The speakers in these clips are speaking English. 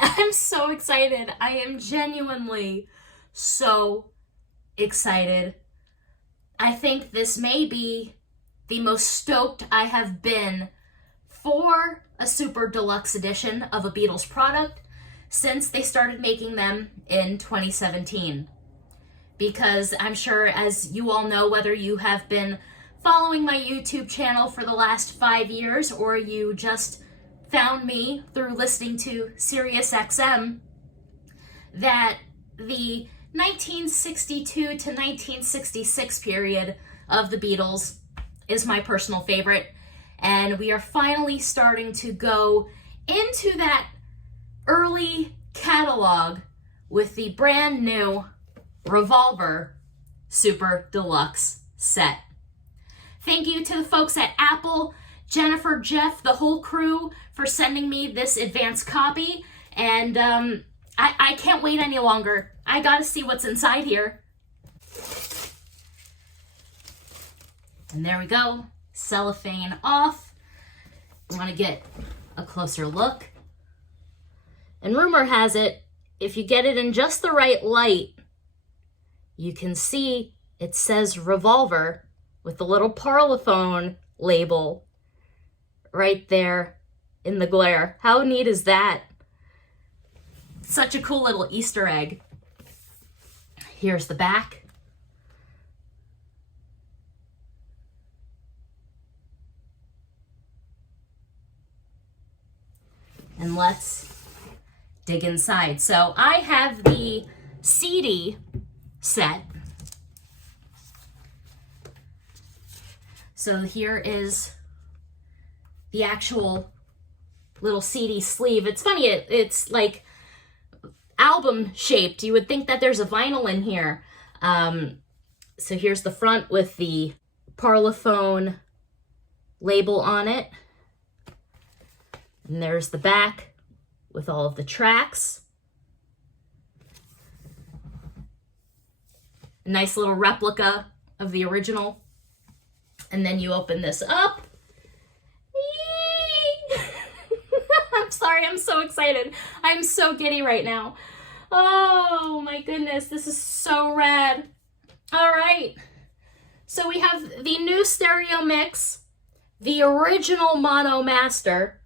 I'm so excited. I am genuinely so excited. I think this may be the most stoked I have been for a super deluxe edition of a Beatles product since they started making them in 2017. Because I'm sure, as you all know, whether you have been following my YouTube channel for the last 5 years or you just found me through listening to SiriusXM, that the 1962 to 1966 period of the Beatles is my personal favorite, and we are finally starting to go into that early catalog with the brand new Revolver Super Deluxe set. Thank you to the folks at Apple, Jennifer, Jeff, the whole crew for sending me this advanced copy, and I can't wait any longer. I gotta see what's inside here. And there we go, cellophane off. I want to get a closer look. And rumor has it, if you get it in just the right light, you can see it says Revolver with the little Parlophone label right there in the glare. How neat is that? Such a cool little Easter egg. Here's the back. And let's dig inside. So I have the CD set. So here is the actual little CD sleeve. It's funny, it's like album shaped. You would think that there's a vinyl in here. So here's the front with the Parlophone label on it. And there's the back with all of the tracks. A nice little replica of the original. And then you open this up. I'm sorry, I'm so excited. I'm so giddy right now. Oh my goodness, this is so rad. All right, so we have the new stereo mix, the original mono master.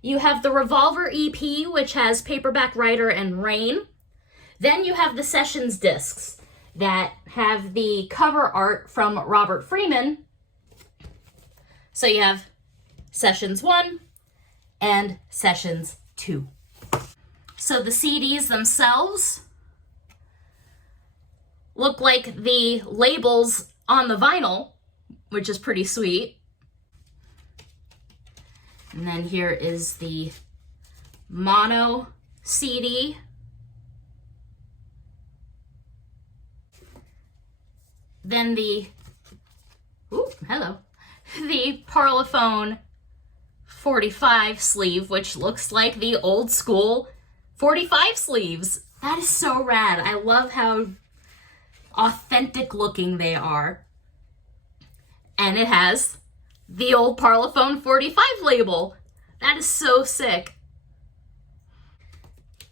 You have the Revolver EP, which has Paperback Writer and Rain. Then you have the Sessions discs that have the cover art from Robert Freeman. So you have Sessions 1 and Sessions 2. So the CDs themselves look like the labels on the vinyl, which is pretty sweet. And then here is the mono CD. Then the Parlophone 45 sleeve, which looks like the old school 45 sleeves. That is so rad. I love how authentic looking they are. And it has the old Parlophone 45 label. That is so sick.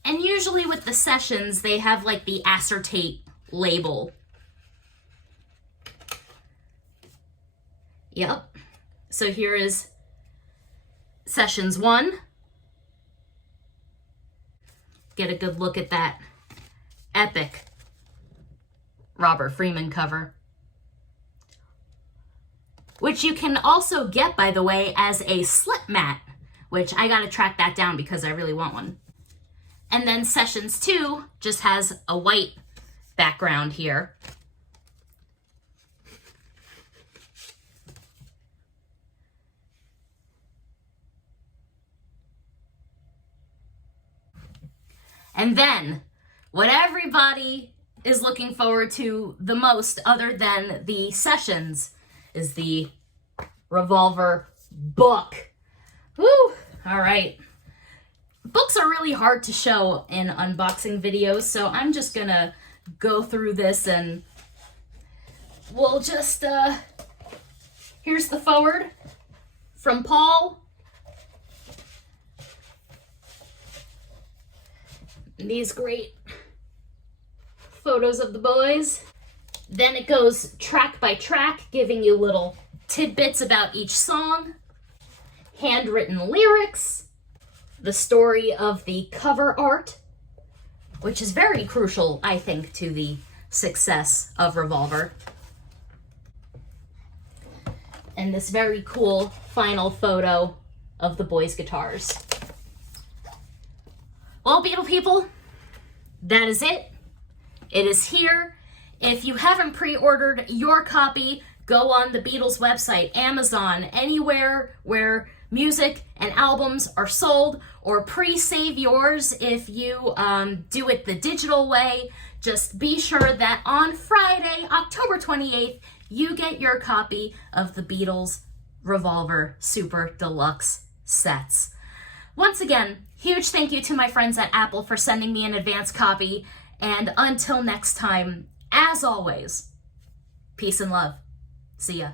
And usually with the Sessions, they have like the acetate label. Yep. So here is Sessions 1. Get a good look at that epic Robert Freeman cover, which you can also get, by the way, as a slip mat, which I gotta track that down because I really want one. And then Sessions 2 just has a white background here. And then, what everybody is looking forward to the most, other than the Sessions, is the Revolver book. Woo! All right. Books are really hard to show in unboxing videos, so I'm just gonna go through this and we'll just, here's the forward from Paul. these great photos of the boys. Then it goes track by track, giving you little tidbits about each song, handwritten lyrics, the story of the cover art, which is very crucial, I think, to the success of Revolver. And this very cool final photo of the boys' guitars. Well, Beatle people, that is it. It is here. If you haven't pre-ordered your copy, go on the Beatles website, Amazon, anywhere where music and albums are sold, or pre-save yours if you do it the digital way. Just be sure that on Friday, October 28th, you get your copy of the Beatles Revolver Super Deluxe sets. Once again, huge thank you to my friends at Apple for sending me an advance copy, and until next time, as always, peace and love. See ya.